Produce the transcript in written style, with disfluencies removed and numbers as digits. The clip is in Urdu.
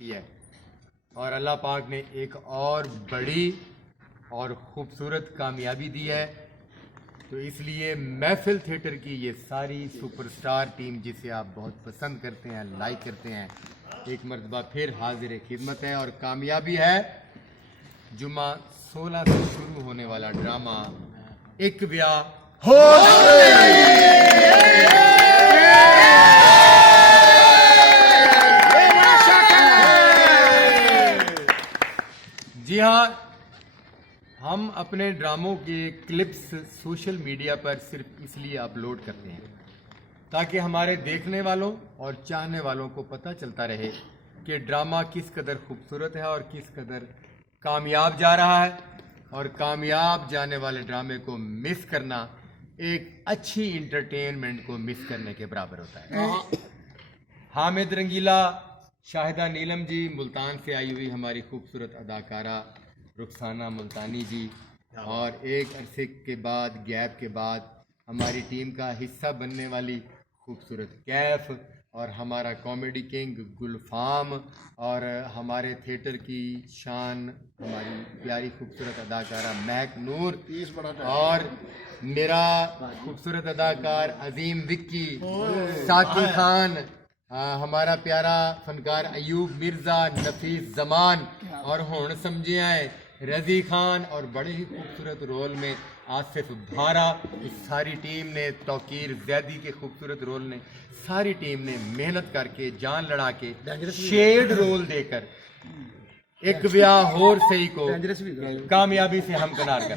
کی ہے اور اللہ پاک نے ایک اور بڑی اور خوبصورت کامیابی دی ہے. تو اس لیے محفل تھیٹر کی یہ ساری سپر سٹار ٹیم جسے آپ بہت پسند کرتے ہیں، لائک کرتے ہیں، ایک مرتبہ پھر حاضر خدمت ہے. اور کامیابی ہے جمعہ 16 سے شروع ہونے والا ڈرامہ ایک بیاہ ہو. جی ہاں، ہم اپنے ڈراموں کے کلپس سوشل میڈیا پر صرف اس لیے اپلوڈ کرتے ہیں تاکہ ہمارے دیکھنے والوں اور چاہنے والوں کو پتہ چلتا رہے کہ ڈرامہ کس قدر خوبصورت ہے اور کس قدر کامیاب جا رہا ہے. اور کامیاب جانے والے ڈرامے کو مس کرنا ایک اچھی انٹرٹینمنٹ کو مس کرنے کے برابر ہوتا ہے. حامد رنگیلا، شاہدہ نیلم جی، ملتان سے آئی ہوئی ہماری خوبصورت اداکارہ رخسانہ ملتانی جی، اور ایک عرصے کے بعد گیپ کے بعد ہماری ٹیم کا حصہ بننے والی خوبصورت کیف، اور ہمارا کامیڈی کنگ گلفام، اور ہمارے تھیٹر کی شان ہماری پیاری خوبصورت اداکارہ مہک نور، اور میرا خوبصورت اداکار عظیم وکی، ساقی خان، ہمارا پیارا فنکار ایوب مرزا، نفیس زمان، اور ہون سمجھے آئے رضی خان، اور بڑے ہی خوبصورت رول میں آصف بھارا. اس ساری ٹیم نے، توقیر زیدی کے خوبصورت رول نے، ساری ٹیم نے محنت کر کے، جان لڑا کے، شیڈ رول دے کر ایک بیاہ ہور سہی کو کامیابی سے ہمکنار کر